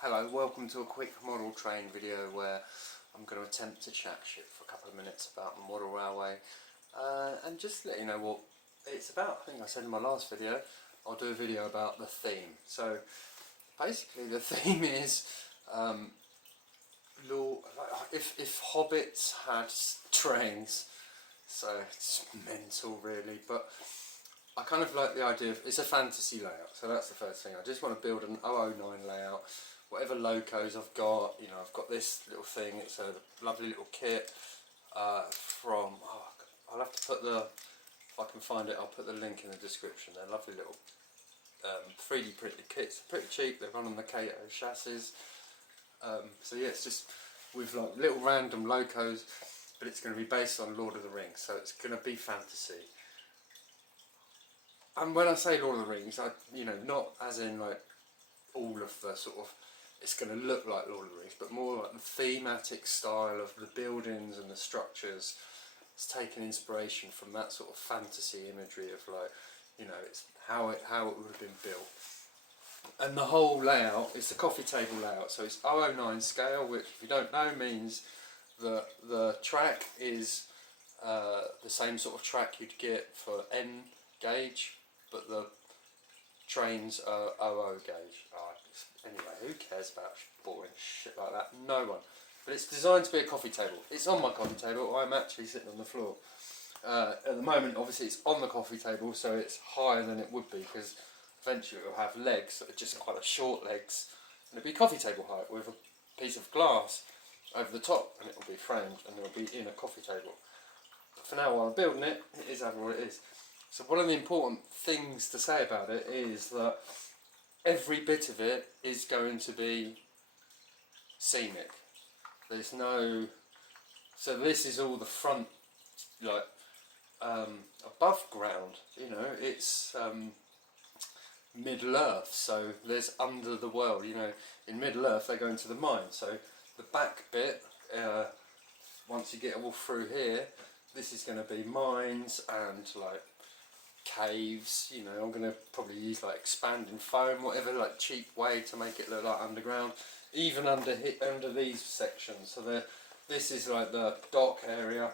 Hello, welcome to a quick model train video where I'm going to attempt to chat shit for a couple of minutes about the model railway and just let you know what it's about. I think I said in my last video I'll do a video about the theme. So basically the theme is if hobbits had trains, so it's mental really, but I kind of like the idea of, it's a fantasy layout, so that's the first thing. I just want to build an 009 layout, whatever locos I've got, you know, I've got this little thing, it's a lovely little kit from, I'll have to put the, if I can find it, I'll put the link in the description. They're lovely little 3D printed kits, pretty cheap, they run on the Kato chassis. So yeah, it's just with like little random locos, but it's going to be based on Lord of the Rings, so it's going to be fantasy. And when I say Lord of the Rings, not as in like all of the sort of, it's going to look like Lord of the Rings, but more like the thematic style of the buildings and the structures. It's taken inspiration from that sort of fantasy imagery of like, you know, it's how it would have been built. And the whole layout, it's a coffee table layout, so it's 009 scale, which if you don't know means that the track is the same sort of track you'd get for N gauge, but the trains are 00 gauge. Anyway, who cares about boring shit like that? No one. But it's designed to be a coffee table. It's on my coffee table. I'm actually sitting on the floor. At the moment, obviously, it's on the coffee table, so it's higher than it would be, because eventually it will have legs that are just quite short legs, and it'll be coffee table height with a piece of glass over the top, and it will be framed, and it will be in a coffee table. But for now, while I'm building it, it is what it is. So one of the important things to say about it is that every bit of it is going to be scenic. There's no, so this is all the front, like above ground, you know, it's Middle Earth, so there's under the world, you know, in Middle Earth they go into the mine, so the back bit, once you get all through here, this is going to be mines and like caves, you know. I'm going to probably use like expanding foam, whatever like cheap way to make it look like underground, even under these sections. So this is like the dock area,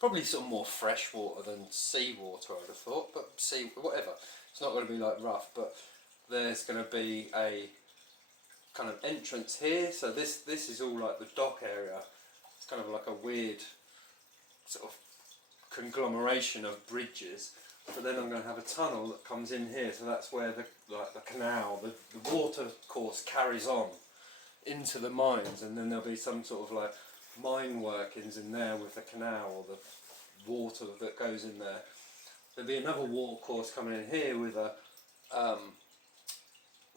probably sort of more fresh water than sea water I would have thought, but whatever, it's not going to be like rough. But there's going to be a kind of entrance here, so this is all like the dock area. It's kind of like a weird sort of conglomeration of bridges. But then I'm going to have a tunnel that comes in here, so that's where the canal, the water course carries on into the mines, and then there'll be some sort of like mine workings in there with the canal or the water that goes in there. There'll be another water course coming in here with a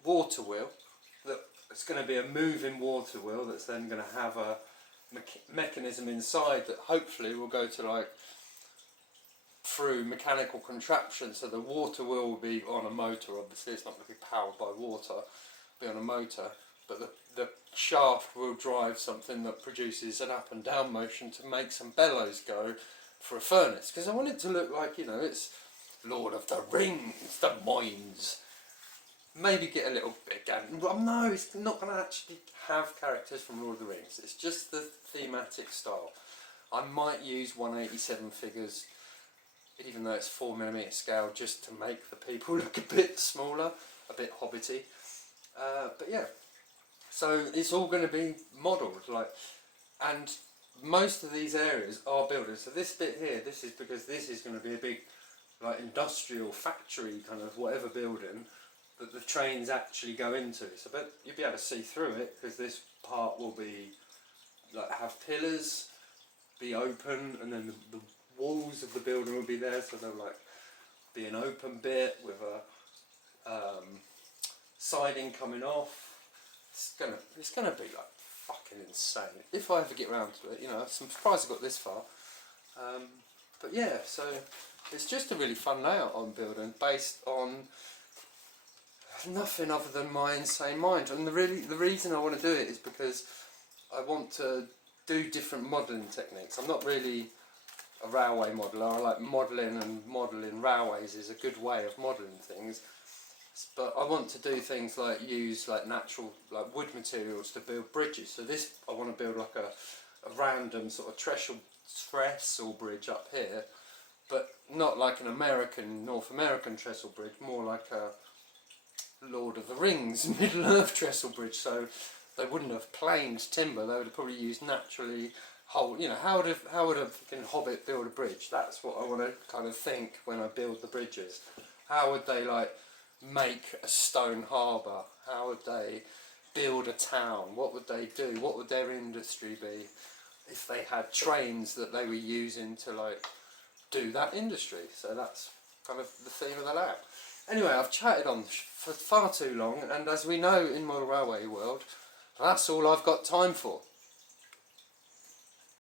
water wheel. It's going to be a moving water wheel that's then going to have a mechanism inside that hopefully will go to like through mechanical contraption, so the water will be on a motor. Obviously it's not going to be powered by water, it'll be on a motor, but the shaft will drive something that produces an up and down motion to make some bellows go for a furnace, because I want it to look like, you know, it's Lord of the Rings, the mines. Maybe get a little bit again. No, it's not going to actually have characters from Lord of the Rings, it's just the thematic style. I might use 187 figures, even though it's 4mm scale, just to make the people look a bit smaller, a bit hobbity. But yeah, so it's all going to be modelled, like, and most of these areas are buildings. So this bit here, this is because this is going to be a big, like, industrial factory kind of whatever building that the trains actually go into. So, but you'll be able to see through it, because this part will be like have pillars, be open, and then the walls of the building will be there, so there'll like be an open bit with a siding coming off. It's gonna be like fucking insane if I ever get around to it. You know, I'm surprised I got this far. But yeah, so it's just a really fun layout I'm building based on nothing other than my insane mind. And the reason I want to do it is because I want to do different modelling techniques. I'm not really a railway modeller. I like modelling, and modelling railways is a good way of modelling things. But I want to do things like use like natural like wood materials to build bridges. So this, I want to build like a random sort of trestle bridge up here, but not like an North American trestle bridge, more like a Lord of the Rings Middle Earth trestle bridge. So they wouldn't have planed timber, they would have probably used naturally whole, you know, how would a fucking hobbit build a bridge? That's what I want to kind of think when I build the bridges. How would they like make a stone harbour? How would they build a town? What would they do? What would their industry be if they had trains that they were using to like do that industry? So that's kind of the theme of the lab. Anyway, I've chatted on for far too long, and as we know in model railway world, that's all I've got time for.